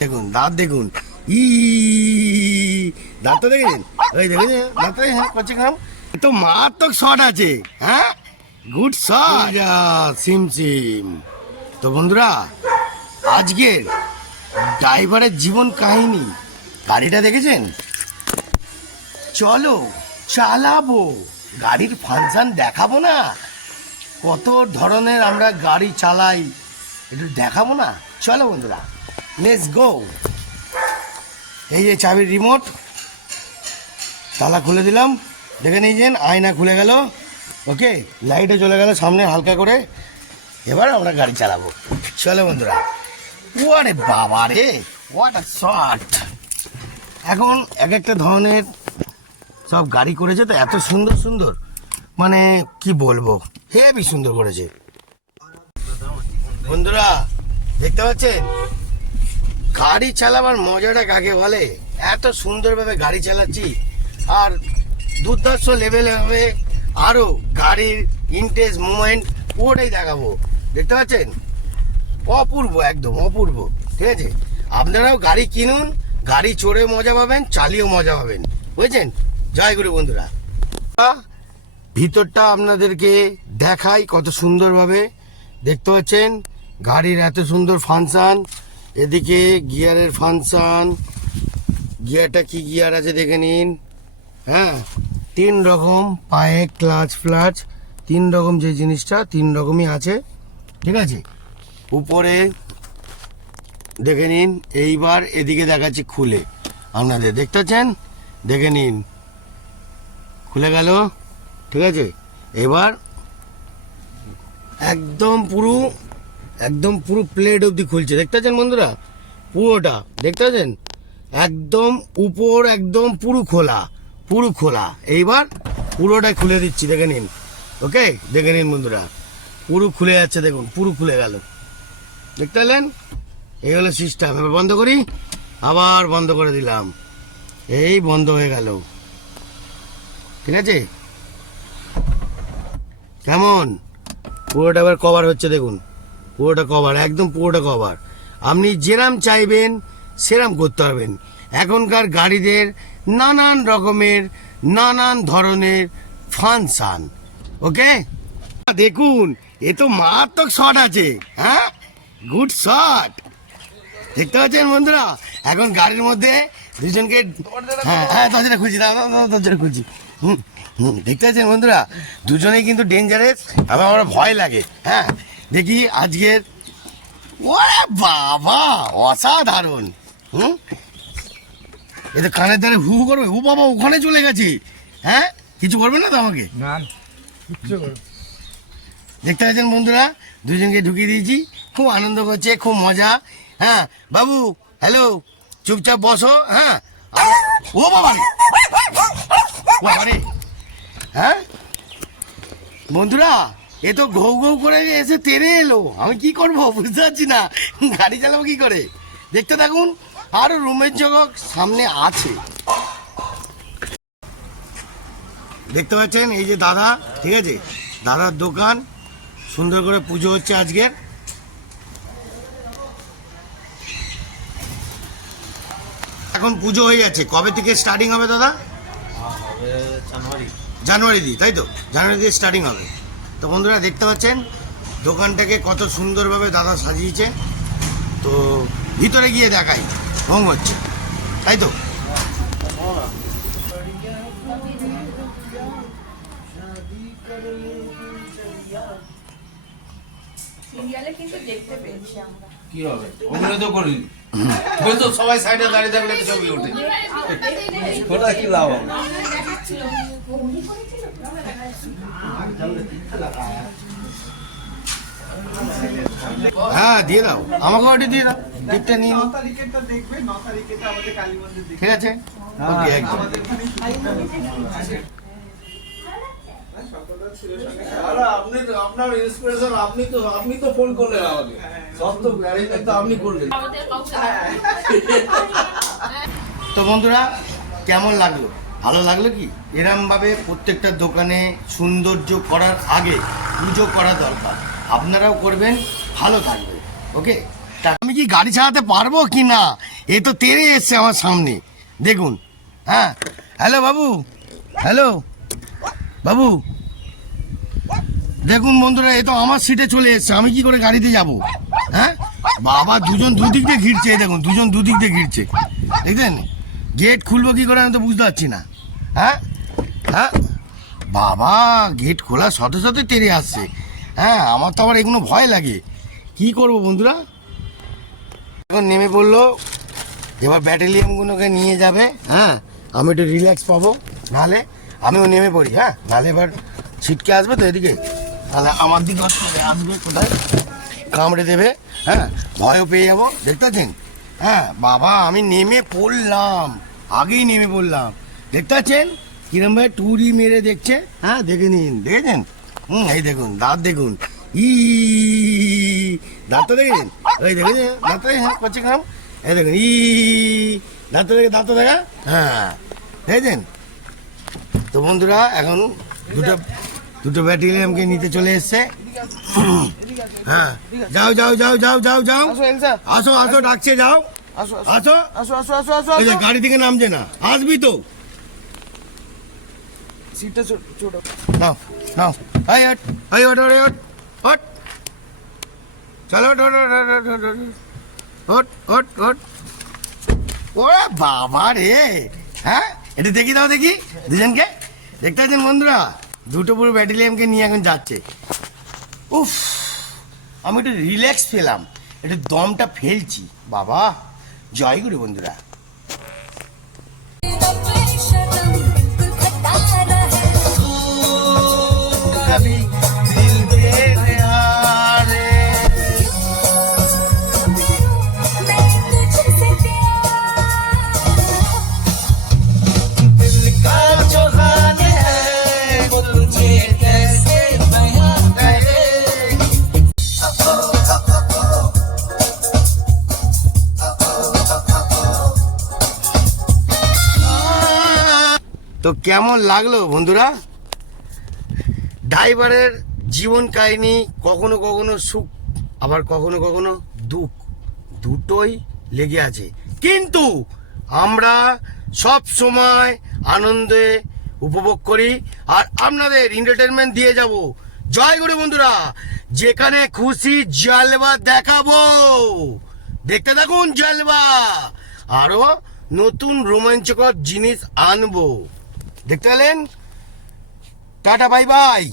দেখুন দাঁত দেখুন, ই দাঁত তো দেখেছেন, ওই দেখেছেন দাঁত করছে খাম তো মারাত্মক শট আছে। হ্যাঁ, গুড শট সিম সিম। তো বন্ধুরা, আজকের ড্রাইভারের জীবন কাহিনী, গাড়িটা দেখেছেন? চলো চালাবো, গাড়ির ফাংশন দেখাবো না? কত ধরনের আমরা গাড়ি চালাই, একটু দেখাবো না? চলো বন্ধুরা, লেটস গো। এই যে চাবির রিমোট, তালা খুলে দিলাম, দেখে নিয়েছেন, আয়না খুলে গেল, ওকে, লাইটও চলে গেল সামনে হালকা করে। এবার আমরা গাড়ি চালাবো, চলো বন্ধুরা। ওরে বাবা রে, হোয়াট আ শট! এখন এক একটা ধরনের সব গাড়ি করেছে, তো এত সুন্দর সুন্দর, মানে কি বলবো, হেবি সুন্দর করেছে বন্ধুরা। দেখতে পাচ্ছেন গাড়ি চালাবার মজাটা কাকে বলে? এত সুন্দরভাবে গাড়ি চালাচ্ছি, আর দুর্ধর্ষ লেভেলে হবে আরো গাড়ির ইন্টেন্স মুভমেন্ট পুরোটাই দেখাবো। দেখতে পাচ্ছেন, অপূর্ব, একদম অপূর্ব। ঠিক আছে, আপনারাও গাড়ি কিনুন, গাড়ি চড়ে মজা পাবেন, চালিয়েও মজা পাবেন, বুঝছেন? জয় গুরু বন্ধুরা। ভিতরটা আপনাদেরকে দেখাই কত সুন্দরভাবে। দেখতে পাচ্ছেন গাড়ির এত সুন্দর ফাংশন, এদিকে গিয়ারের ফাংশন, গিয়ারটা কি গিয়ার আছে দেখে নিন। হ্যাঁ, 3 রকম, পায়ে ক্লাচ ফ্লাচ 3 রকম, যে জিনিসটা 3 রকমই আছে। ঠিক আছে, উপরে দেখে নিন। এইবার এদিকে দেখাচ্ছি খুলে, আপনাদের দেখতে পাচ্ছেন, দেখে নিন, খুলে গেল। ঠিক আছে, এবার একদম পুরো প্লেট অবধি খুলছে, দেখতে পাচ্ছেন বন্ধুরা, পুরোটা দেখতে পাচ্ছেন, একদম উপর একদম পুরো খোলা। এইবার পুরোটাই খুলে দিচ্ছি, দেখে নিন। ওকে, দেখে নিন বন্ধুরা, পুরো খুলে যাচ্ছে, দেখুন পুরো খুলে গেল, দেখতে পেলেন? এই হলো সিস্টেম। এবার বন্ধ করি, আবার বন্ধ করে দিলাম, এই বন্ধ হয়ে গেল। ঠিক আছে, কেমন পুরোটা এবার কভার হচ্ছে, দেখুন পুরোটা কভার, একদম পুরোটা কভার। আপনি যেরাম চাইবেন সেরাম করতে পারবেন। এখনকার গাড়িদের নানান রকমের নানান ধরনের ফাংশন। ওকে, দেখুন এ তো মারাত্মক শট আছে। হ্যাঁ, গুড শট। দেখতে পাচ্ছেন বন্ধুরা, এখন গাড়ির মধ্যে দুজনকে, হ্যাঁ দরজাটা খুঁজি, দরজাটা খুঁজি। দেখতে পাচ্ছেন বন্ধুরা, দুজনেই কিন্তু ডেঞ্জারাস, আমার ভয় লাগে। হ্যাঁ, দেখি আজকের, ওরে বাবা অসাধারণ। এ তো কানের ধারে হু করবে, ও বাবা ওখানে চলে গেছে। হ্যাঁ, কিছু করবে না তো আমাকে? দেখতে পাচ্ছেন বন্ধুরা, দুজনকে ঢুকিয়ে দিয়েছি, খুব আনন্দ করছে, খুব মজা। হ্যাঁ বাবু, হ্যালো, চুপচাপ বসো। হ্যাঁ, ও বাবা রে, বাবা রে। হ্যাঁ বন্ধুরা, এ তো ঘৌ ঘৌ করে এসে তেড়ে এলো, আমি কি করবো বুঝতে পারছি না, গাড়ি চালাবো কি করে। দেখতে থাকুন, আরো রুমের জগৎ সামনে আছে। দেখতে পাচ্ছেন এই যে দাদা, ঠিক আছে, দাদার দোকান, সুন্দর করে পুজো হচ্ছে আজকের। এখন পুজো হয়ে যাচ্ছে, কবে থেকে স্টার্টিং হবে দাদা? জানুয়ারি দিয়ে, তাই তো? জানুয়ারি দিয়ে স্টার্টিং হবে। তো বন্ধুরা দেখতে পাচ্ছেন দোকানটাকে কত সুন্দরভাবে দাদা সাজিয়েছে। তো ভিতরে গিয়ে দেখাই, ভঙ্গ হচ্ছে, তাই তো? কি হবে, অভিনয় তো করি তো, সবাই সাইডে দাঁড়িয়ে থাকলে ছবি ওঠে, ওটা কি লাভ হবে? হ্যাঁ দিয়ে দাও, আমাকে ওটা দিয়ে দাও, টিপটা নিয়ে নিই। ঠিক আছে, ওকে, একদম। আপনার ইন্সপিরেশন, আপনি তো ফোন করলেন আমাকে, সব তো অ্যারেঞ্জমেন্ট তো আপনি করলেন। তো বন্ধুরা, কেমন লাগলো? ভালো লাগলো কি? এরমভাবে প্রত্যেকটা দোকানে সৌন্দর্য করার আগে পুজো করা দরকার। আপনারাও করবেন, ভালো থাকবে। ওকে, আমি কি গাড়ি চালাতে পারবো কি না এ তো তেড়ে এসছে আমার সামনে, দেখুন। হ্যাঁ, হ্যালো বাবু, হ্যালো বাবু, দেখুন বন্ধুরা, এ তো আমার সিটে চলে এসছে, আমি কি করে গাড়িতে যাব? হ্যাঁ বাবা, দুজন দুদিক দিয়ে ঘিরছে, এই দেখুন দুজন দুদিক দিয়ে ঘিরছে, দেখছেন? গেট খুলবো কি করে আমি তো বুঝতে পারছি না। হ্যাঁ হ্যাঁ বাবা, গেট খোলার সাথে সাথে তেড়ে আসছে। হ্যাঁ, আমার তো আবার এগুলো ভয় লাগে, কি করব বন্ধুরা। এখন নেমে পড়লো, এবার ব্যাটালিয়নগুলোকে নিয়ে যাবে। হ্যাঁ, আমি একটু রিল্যাক্স পাবো, নাহলে আমিও নেমে পড়ি। হ্যাঁ, নাহলে এবার ছিটকে আসবে তো এদিকে, তাহলে আমার দিকে আসবে, কোথায় কামড়ে দেবে। হ্যাঁ, ভয়ও পেয়ে যাবো, দেখতে পাচ্ছেন? হ্যাঁ বাবা, আমি নেমে পড়লাম, আগেই নেমে পড়লাম, দেখতে পাচ্ছেন কিরম ভাই টুরি মেরে দেখছে। হ্যাঁ, দেখে নিন, দেখেছেন? এই দেখুন দাঁত, দেখুন, ই দাঁতটা দেখেছেন? ওই দেখেছেন দাঁতটা? হ্যাঁ, করছে কাম, এই দেখুন, ই দাঁতটা দেখে, দাঁতটা দেখা। হ্যাঁ, দেখেছেন তো বন্ধুরা, এখন দুটো ব্যাটালিয়নকে নিতে চলে এসছে। হ্যাঁ, যাও যাও যাও যাও যাও যাও, আসো আসো, ডাকছে, যাও আসো। এই যে গাড়ি থেকে নামছে না, আসবি তো? সিটটা ছোট। নাও নাও, হাই হট, হাই হট, হট হট হট, চলো হট হট হট হট হট। ওরে বাবা রে! হ্যাঁ, এটা দেখি দাও, দেখি দুজনকে, দেখতে পাচ্ছেন বন্ধুরা? দুটো পুরো ব্যাটালিয়নকে নিয়ে এখন যাচ্ছে। উফ, আমি একটু রিল্যাক্স পেলাম, একটু দমটা ফেলছি। বাবা, জয় গুরু বন্ধুরা। कभी दिल दे दिया रे। दिल का जो हाल है वो तुझे कैसे बयां करे। তো কেমন লাগলো বন্ধুরা? ড্রাইভারের জীবন কাহিনী, কখনো কখনো সুখ, আবার কখনো কখনো দুঃখ, দুটোই লেগে আছে, কিন্তু আমরা সব সময় আনন্দে উপভোগ করি আর আপনাদের এন্টারটেনমেন্ট দিয়ে যাব। জয় গুরু বন্ধুরা, যেখানে খুশি জলবা দেখাবো, দেখতে থাকুন জলবা, আরো নতুন রোমাঞ্চকর জিনিস আনবো, দেখতে পেলেন? Tata, bye bye.